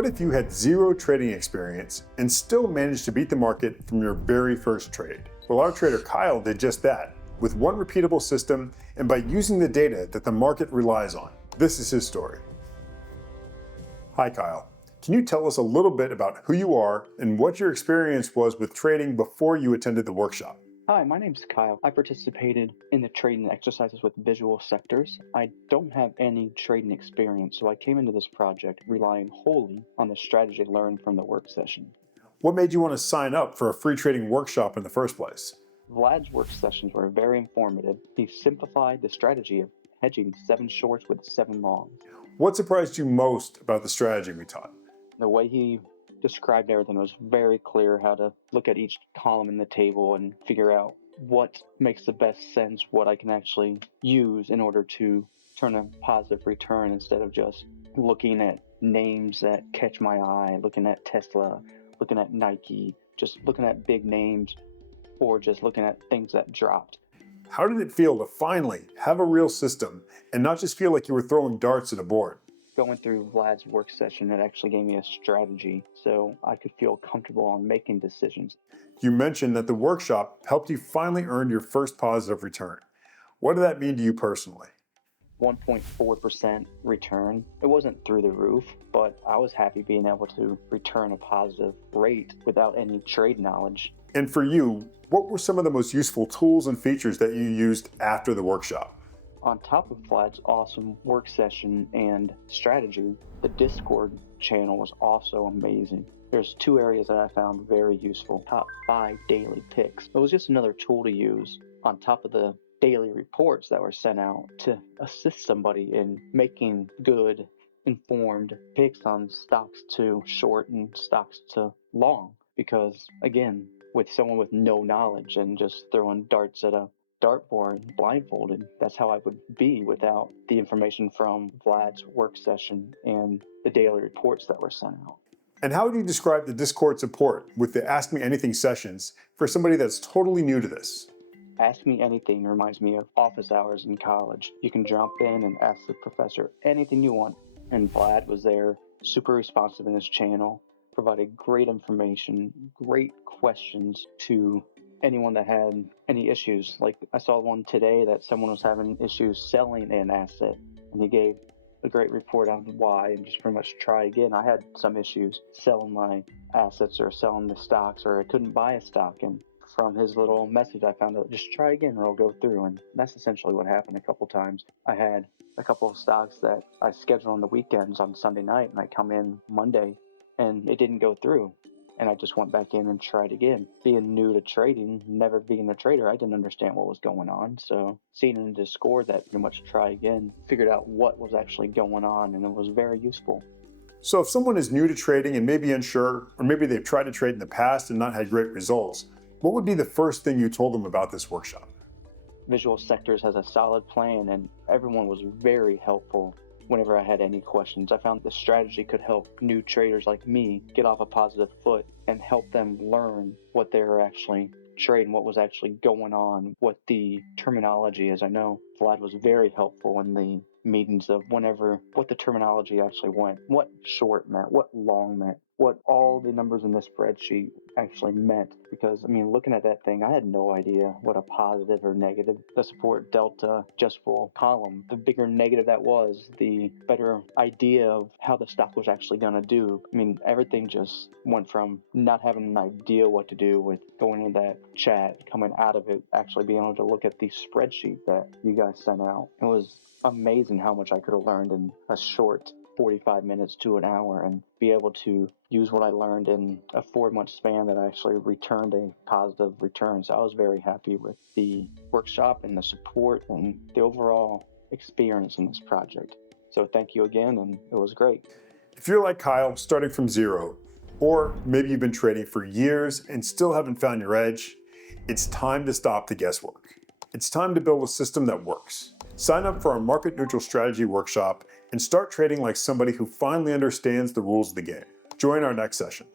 What if you had zero trading experience and still managed to beat the market from your very first trade? Well, our trader Kyle did just that with one repeatable system and by using the data that the market relies on. This is his story. Hi, Kyle. Can you tell us a little bit about who you are and what your experience was with trading before you attended the workshop? Hi, my name's Kyle. I participated in the trading exercises with visual sectors. I don't have any trading experience, so I came into this project relying wholly on the strategy learned from the work session. What made you want to sign up for a free trading workshop in the first place? Vlad's work sessions were very informative. He simplified the strategy of hedging 7 shorts with 7 longs. What surprised you most about the strategy we taught? The way he described everything was very clear, how to look at each column in the table and figure out what makes the best sense, what I can actually use in order to turn a positive return instead of just looking at names that catch my eye, looking at Tesla, looking at Nike, just looking at big names, or just looking at things that dropped. How did it feel to finally have a real system and not just feel like you were throwing darts at a board? Going through Vlad's work session, it actually gave me a strategy so I could feel comfortable on making decisions. You mentioned that the workshop helped you finally earn your first positive return. What did that mean to you personally? 1.4% return. It wasn't through the roof, but I was happy being able to return a positive rate without any trade knowledge. And for you, what were some of the most useful tools and features that you used after the workshop? On top of Vlad's awesome work session and strategy, the Discord channel was also amazing. There's 2 areas that I found very useful. Top 5 daily picks. It was just another tool to use on top of the daily reports that were sent out to assist somebody in making good, informed picks on stocks to short and stocks to long. Because again, with someone with no knowledge and just throwing darts at a dartboard blindfolded, that's how I would be without the information from Vlad's work session and the daily reports that were sent out. And how would you describe the Discord support with the Ask Me Anything sessions for somebody that's totally new to this? Ask Me Anything reminds me of office hours in college. You can jump in and ask the professor anything you want. And Vlad was there, super responsive in his channel, provided great information, great questions to anyone that had any issues. Like I saw one today that someone was having issues selling an asset, and he gave a great report on why and just pretty much try again. I had some issues selling my assets or selling the stocks, or I couldn't buy a stock, and from his little message I found out just try again or it'll go through, and that's essentially what happened a couple times. I had a couple of stocks that I scheduled on the weekends on Sunday night, and I come in Monday and it didn't go through. And I just went back in and tried again. Being new to trading, never being a trader, I didn't understand what was going on. So seeing in the Discord that pretty much try again, figured out what was actually going on, and it was very useful. So if someone is new to trading and maybe unsure, or maybe they've tried to trade in the past and not had great results, what would be the first thing you told them about this workshop? Visual Sectors has a solid plan, and everyone was very helpful. Whenever I had any questions, I found the strategy could help new traders like me get off a positive foot and help them learn what they were actually trading, what was actually going on, what the terminology is. I know Vlad was very helpful in the meetings of what the terminology actually went, what short meant, what long meant, what all the numbers in the spreadsheet actually meant. Because, I mean, looking at that thing, I had no idea what a positive or negative, the support delta adjustable column, the bigger negative that was, the better idea of how the stock was actually going to do. I mean, everything just went from not having an idea what to do with going into that chat, coming out of it, actually being able to look at the spreadsheet that you guys sent out. It was amazing how much I could have learned in a short 45 minutes to an hour, and be able to use what I learned in a 4-month span that I actually returned a positive return. So I was very happy with the workshop and the support and the overall experience in this project. So thank you again, and it was great. If you're like Kyle, starting from zero, or maybe you've been trading for years and still haven't found your edge, it's time to stop the guesswork. It's time to build a system that works. Sign up for our market neutral strategy workshop and start trading like somebody who finally understands the rules of the game. Join our next session.